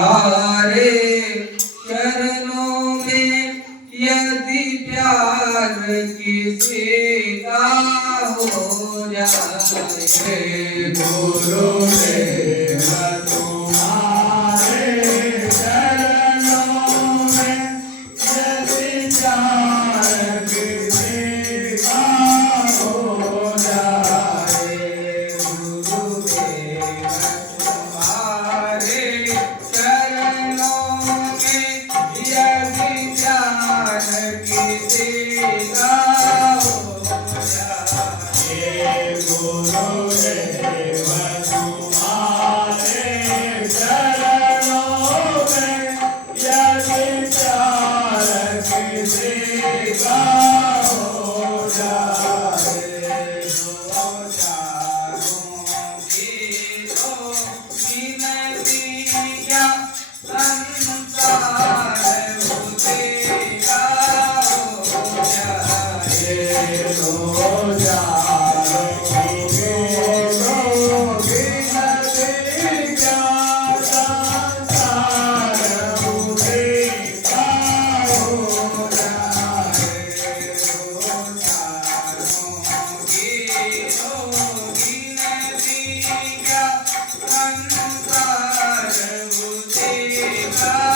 हमारे चरणों में यदि प्यार किसी का हो जाए, गुरुदेव तुम्हारे चरणों में यदि प्यार किसी का हो जाए, गुरुदेव तुम्हारे चरणों में यदि प्यार किसी का हो जाए, गुरुदेव तुम्हारे चरणों में यदि प्यार किसी का हो जाए, दो चारों की तो गिनती क्या संसार उतेरा हो जाए, दो चारों की तो गिनती क्या संसार उतेरा हो जाए, दो चारों की तो गिनती क्या संसार उतेरा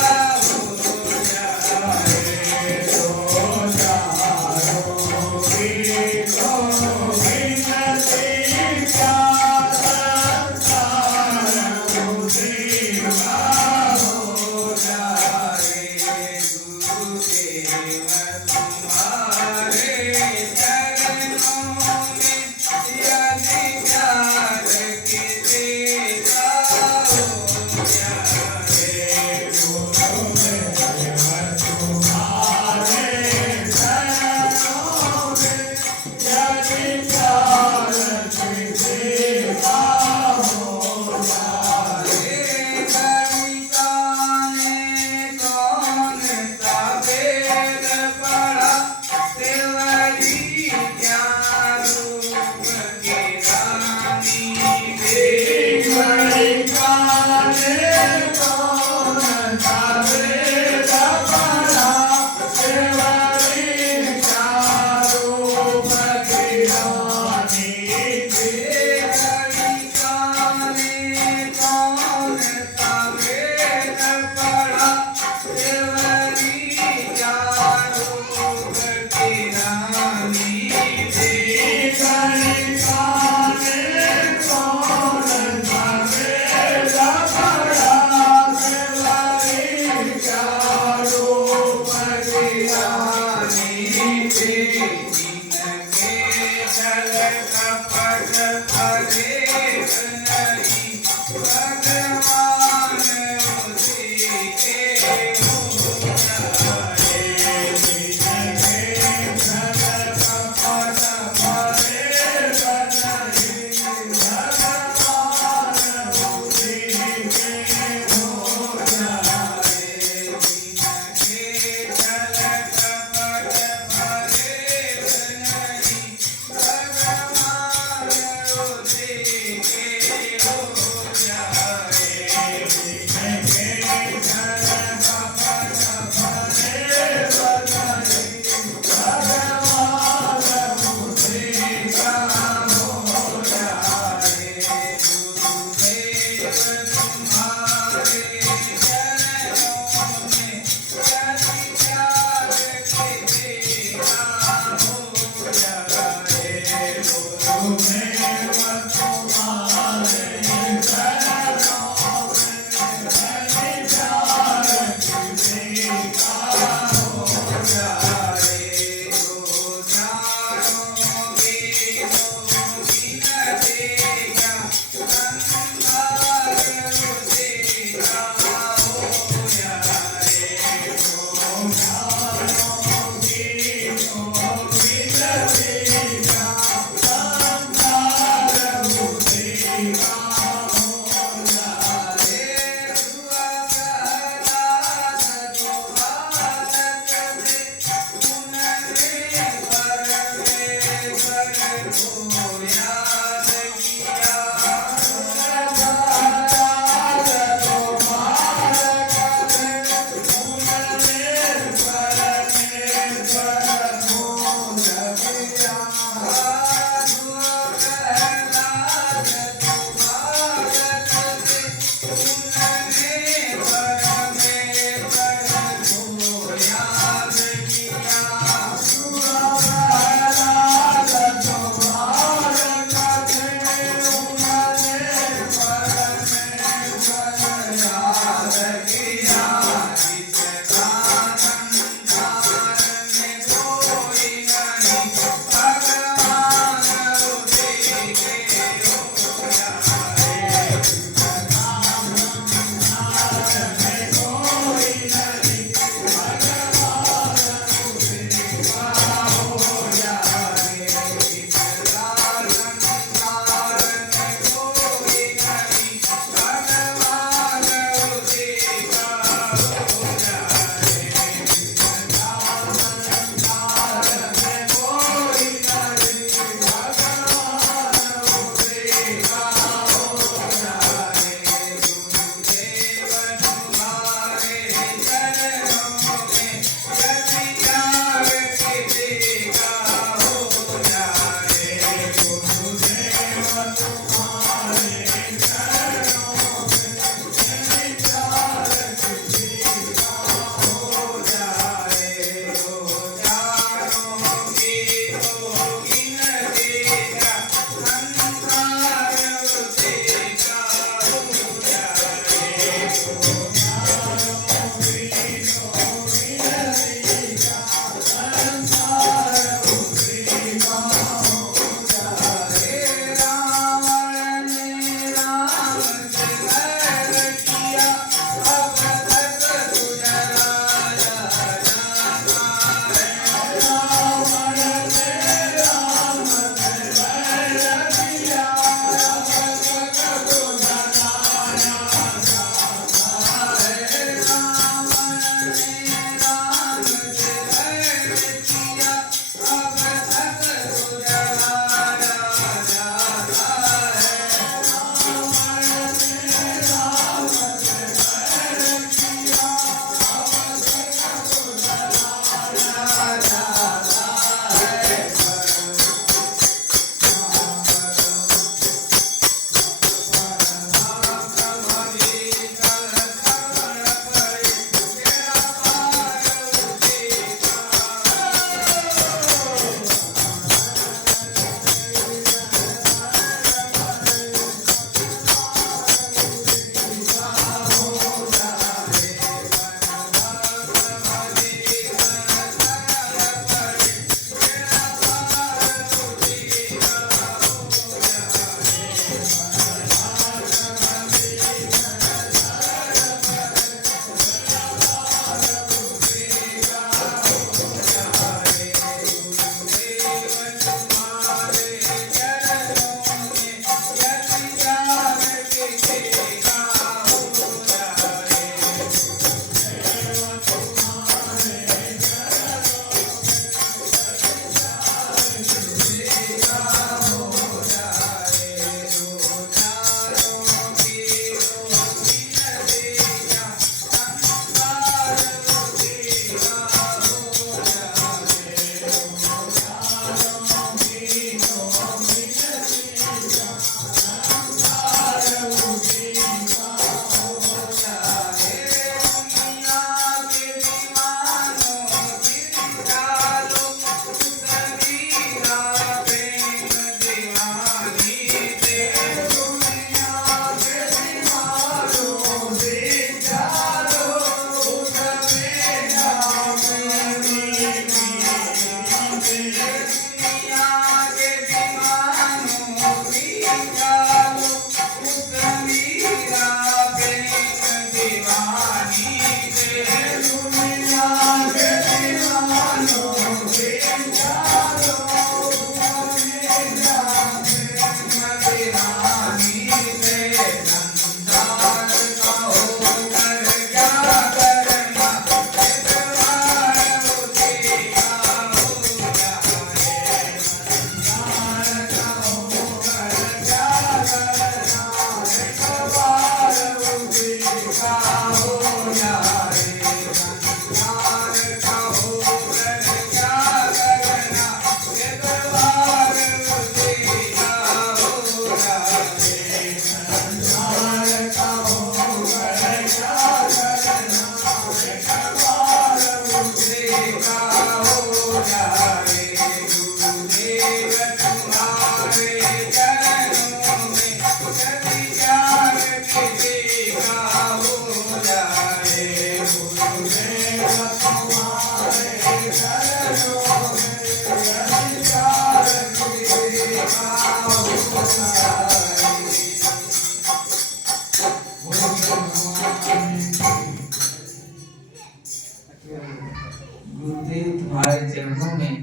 गुरुदेव तुम्हारे चरणों में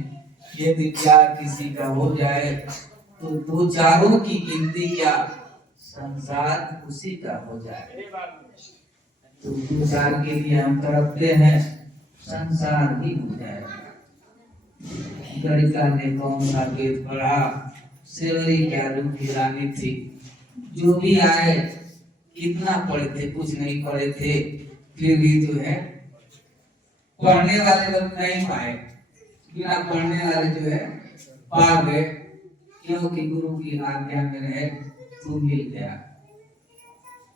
यदि प्यार किसी का हो जाए तो दो चारों की गिनती क्या, संसार उसी का हो जाए। तो दो चार के लिए हम तड़पते हैं, संसार ही हो जाएगा। गणिका ने कौन सा वेद पढ़ा, सेवरी क्या रूप रानी थी। जो भी आए, कितना पढ़े थे, कुछ नहीं पढ़े थे, फिर भी जो है पढ़ने वाले लोग नहीं पाए, बिना पढ़ने वाले जो है पा गए, क्योंकि गुरु की आज्ञा में रहे तो मिल गया।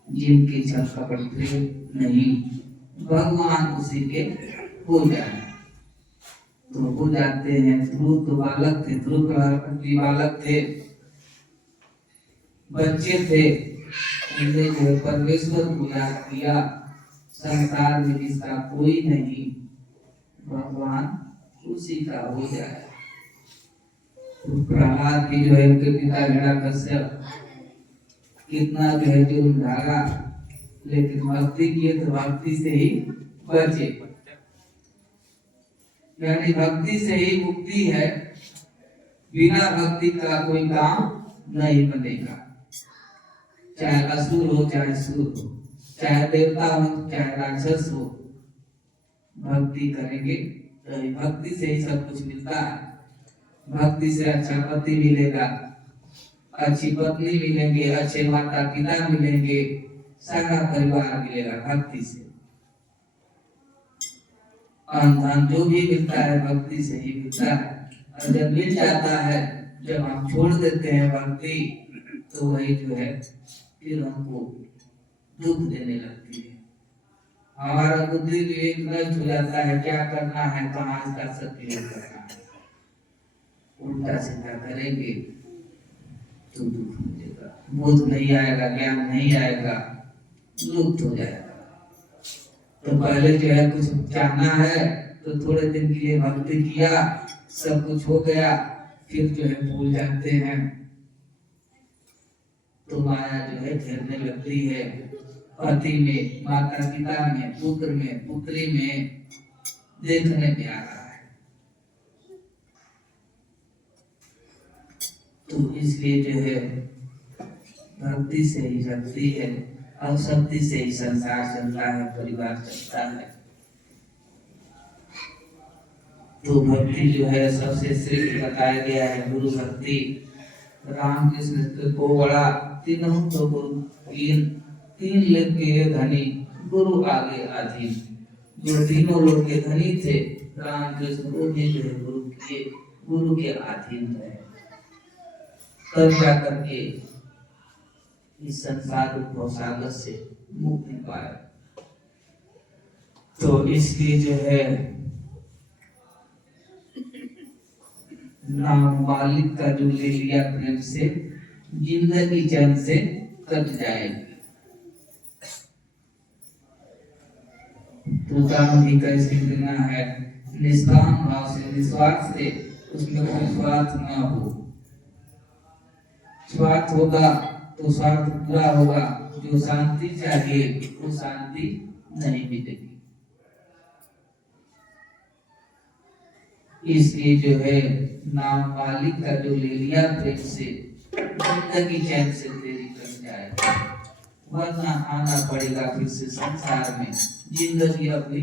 जिनकी छल कपट नहीं, भगवान उसी के हो जाए तो हो जाते हैं। ध्रुव तो बालक थे, ध्रुव बालक थे, बच्चे थे, उन्हें जो परमेश्वर को याद किया। संसार में जिसका कोई नहीं, भगवान उसी का हो जाए। तो प्रहलाद की जो है उनके पिता हिरण्यकश्यप कितना जो है जो ढाला, लेकिन भक्ति किए तो भक्ति से ही बचे। यानी भक्ति से ही मुक्ति है, बिना भक्ति का कोई काम नहीं बनेगा। चाहे असुर हो, चाहे सुर हो, चाहे देवता हो, चाहे राक्षस हो, भक्ति करेंगे तो भक्ति से ही सब कुछ मिलता है। भक्ति से अच्छा पति मिलेगा, अच्छी पत्नी मिलेंगे, अच्छे माता पिता मिलेंगे, सारा परिवार मिलेगा भक्ति से। धन जो भी मिलता है भक्ति से ही मिलता है। और जब मिल जाता है, जब हम छोड़ देते हैं भक्ति, तो वही जो है फिर हमको दुख देने लगती है। हमारा बुद्धि विवेक नष्ट हो जाता है, क्या करना है, कहाँ इसका सदुपयोग करना है। उल्टा सीधा करेंगे तो दुख मिलेगा, बोध नहीं आएगा, ज्ञान नहीं आएगा, लुप्त हो जाएगा। तो पहले जो है कुछ जानना है तो थोड़े दिन के लिए भक्ति किया, सब कुछ हो गया, फिर जो है भूल जाते हैं। तो माया जो है घेरने लगती है, पति में, माता पिता में, पुत्र में, पुत्री में, देखने में आ रहा है। तो इसलिए जो है भक्ति से ही शक्ति है, और शक्ति से ही संसार चलता है, परिवार चलता है। तो भक्ति जो है सबसे श्रेष्ठ बताया गया है, गुरु भक्ति। रामकृष्ण को बड़ा तीनों तो तीन लोग के धनी, गुरु आगे अधीन। जो तीनों लोग के धनी थे, रामकृष्ण को भी जो है गुरु के अधीन रहे, तब जाकर के इस संसार सागर से मुक्ति पाए। तो इसलिए जो है नाम मालिक का जो ले लिया प्रेम से, जिंदगी चैन से कट जाएगी। तो काम भी कैसे देना है, निष्काम भाव से, निस्वार्थ से, उसमें कोई स्वार्थ ना हो। स्वार्थ होगा तो स्वार्थ पूरा होगा, जो शांति चाहिए वो शांति नहीं मिलेगी। इसलिए जो है नाम मालिक का जो ले लिया प्रेम से, जिंदगी चैन से तेरी कट जाएगी, वरना आना पड़ेगा फिर से संसार में, जिंदगी अपनी